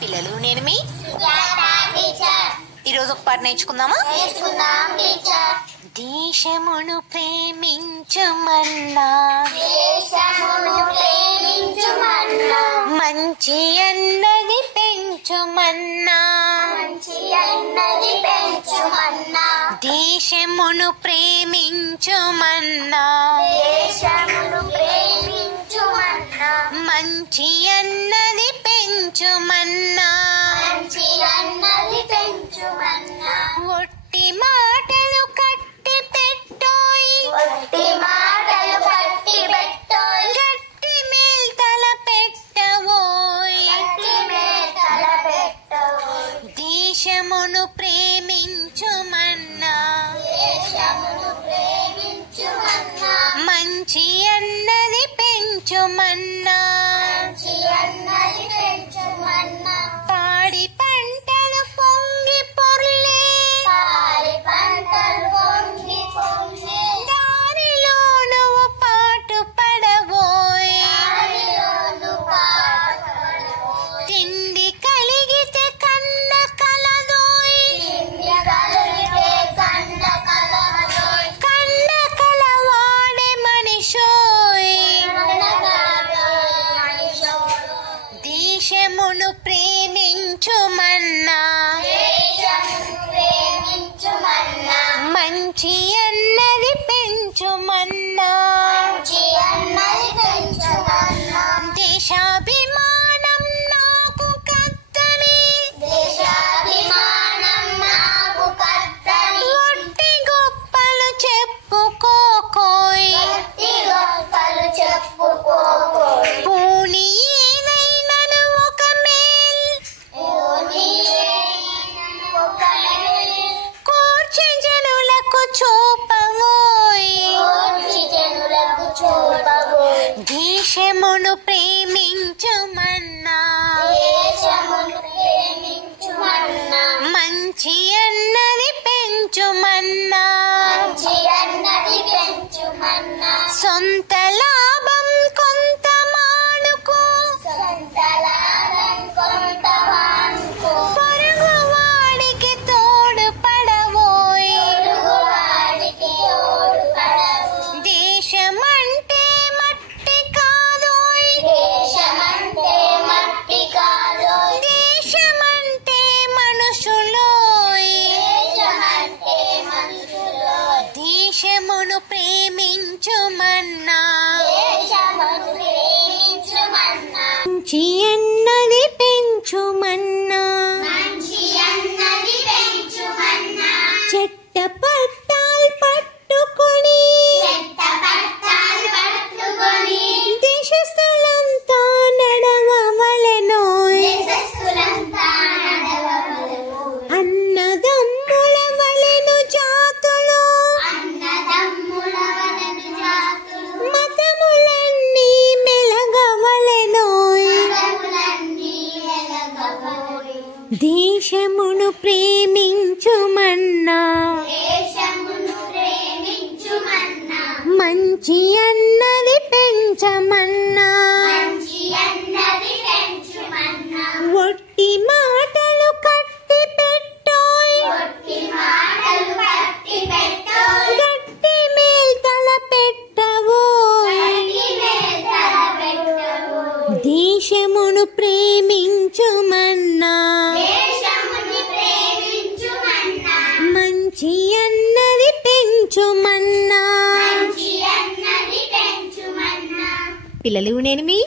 పిల్లలు నేను మీ ఈరోజు ఒక పాట నేర్చుకుందామా? దేశమును ప్రేమించుమన్నా మంచి అన్నది పెంచుమన్నా దేశమును ప్రేమించుమన్నా మంచి అన్నది పెంచుమన్నా ఒట్టి మాటలు కట్టి పెట్టోయ్ గట్టి మేల్తల పెట్టవోయ్ దేశమును ప్రేమించుమన్నా మంచి అన్నది పెంచుమన్నా పాడి పంటలు పొంగి పొర్లే దారిలో నువ్వు పాటు పడబోయ్ తిండి కలిగితే కన్న కలదోయ్ కన్న కలవాడే మనిషోయ్ దేశమును ప్రేమించుమన్నా మంచి అన్నది పెంచుమన్నా దేశాభిమానం నాకు కత్తని ఒట్టి గొప్పలు చెప్పుకోకోయ్ పూని ఏదైనను ఒక మేల్ కూర్చి జనులకు చూపవోయ్ దేశమును ప్రేమించుమన్నా మంచి అన్నది పెంచుమన్నా సొంత లాభం కొంత మానుకో పొరుగు వాడికి తోడు పడవోయ్ దేశమంటే మట్టి కాదోయ్ దేశమంటే మనుషులోయ్ దేశమును ప్రేమించుమన్నా మంచి అన్నది పెంచుమన్నా చెట్ట పట్టాలు పట్టుకొని దేశస్థులంతా నడవవలెనోయ్ అన్నదమ్ముల వలెను జాతులు మతములన్నీ మెలగవలెనోయ్ దేశమును ప్రేమించుమన్నా మంచి అన్నది పెంచమన్నా ఒట్టి మాటలు కట్టి పెట్టోయ్ గట్టి మేల్తల పెట్టవోయ్ దేశమును ప్రేమించుమన్నా మంచి అన్నది పెంచుమన్నా పిల్లలు నేను మీ